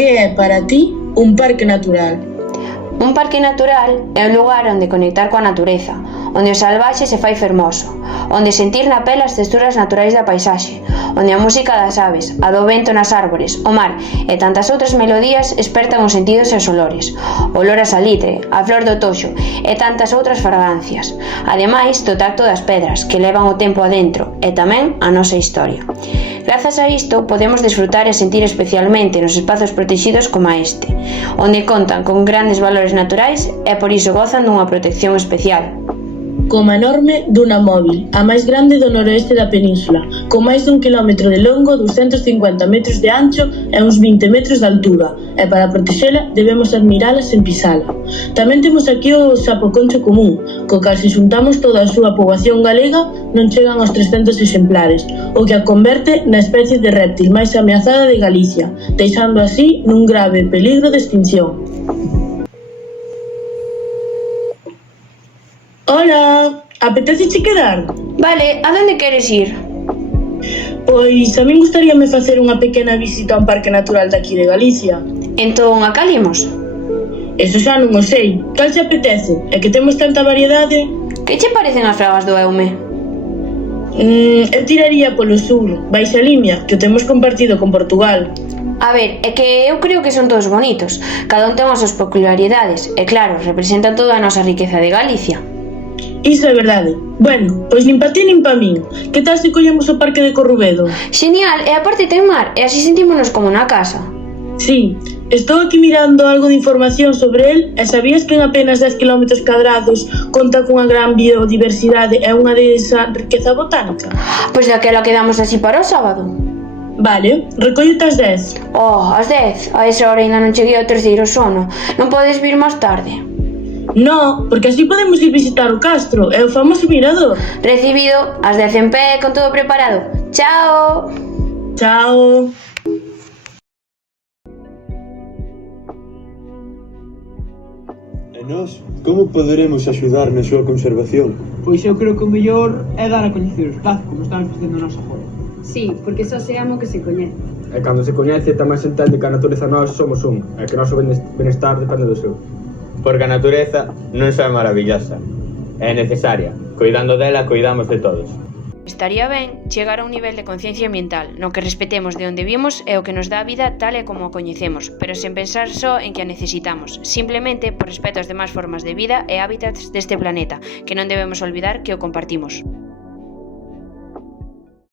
Que é para ti un parque natural? Un parque natural é un lugar onde conectar coa natureza, onde o salvaxe se fai fermoso, onde sentir na pel as texturas naturais da paisaxe, onde a música das aves, a do vento nas árbores, o mar e tantas outras melodías espertan os sentidos e os olores, o olor a salitre, a flor do toxo e tantas outras fragancias, ademais do tacto das pedras que levan o tempo adentro e tamén a nosa historia. Grazas a isto podemos desfrutar e sentir especialmente nos espazos protegidos como este, onde contan con grandes valores naturais e por iso gozan dunha protección especial. Como enorme duna móvil, a máis grande do noroeste da península, con máis dun quilómetro de longo, 250 metros de ancho e uns 20 metros de altura, e para protexela debemos admirala sen pisala. Tamén temos aquí o sapoconcho común, co cal se xuntamos toda a súa poboación galega non chegan aos 300 exemplares, o que a converte na especie de réptil máis ameazada de Galicia, deixando así nun grave peligro de extinción. Hola, apetece quedar? Vale, a donde queres ir? Pois a min gustaríame facer unha pequena visita a un parque natural daqui de Galicia. Entón, a cal imos? Eso xa non o sei. Cal se apetece? É que temos tanta variedade. Que che parecen as fragas do Eume? Eu tiraría polo sur, Baixa Limia, que o temos compartido con Portugal. A ver, é que eu creo que son todos bonitos. Cada un ten as súas peculiaridades e claro, representan toda a nosa riqueza de Galicia. Iso é verdade. Bueno, pois nin pa ti nin pa min. Que tal se collemos o parque de Corrubedo? Genial, e aparte ten mar, e así sentímonos como na casa. Sí, estou aquí mirando algo de información sobre el e sabías que en apenas 10 km cadrados conta cunha gran biodiversidade e unha desa riqueza botánica? Pois daquela quedamos así para o sábado. Vale, recóllete ás 10. Oh, ás 10, a esa hora ainda non cheguei ao terceiro sono. Non podes vir máis tarde? No, porque así podemos ir visitar o castro e o famoso mirador. Recibido, ás 10 en pé, con todo preparado. Chao! Chao. E nós, como poderemos axudar na súa conservación? Pois eu creo que o mellor é dar a coñecer o espazo, como estamos facendo nós agora. Sí, porque só se ama o que se coñece. E cando se coñece tamén se entende que a natureza nós somos un, e que noso benestar depende do seu. Porque a natureza non só é maravillosa, é necesaria. Coidando dela, coidamos de todos. Estaría ben chegar a un nivel de conciencia ambiental no que respetemos de onde vimos e o que nos dá a vida tal e como a coñecemos, pero sen pensar só en que a necesitamos, simplemente por respeto ás demais formas de vida e hábitats deste planeta, que non debemos olvidar que o compartimos.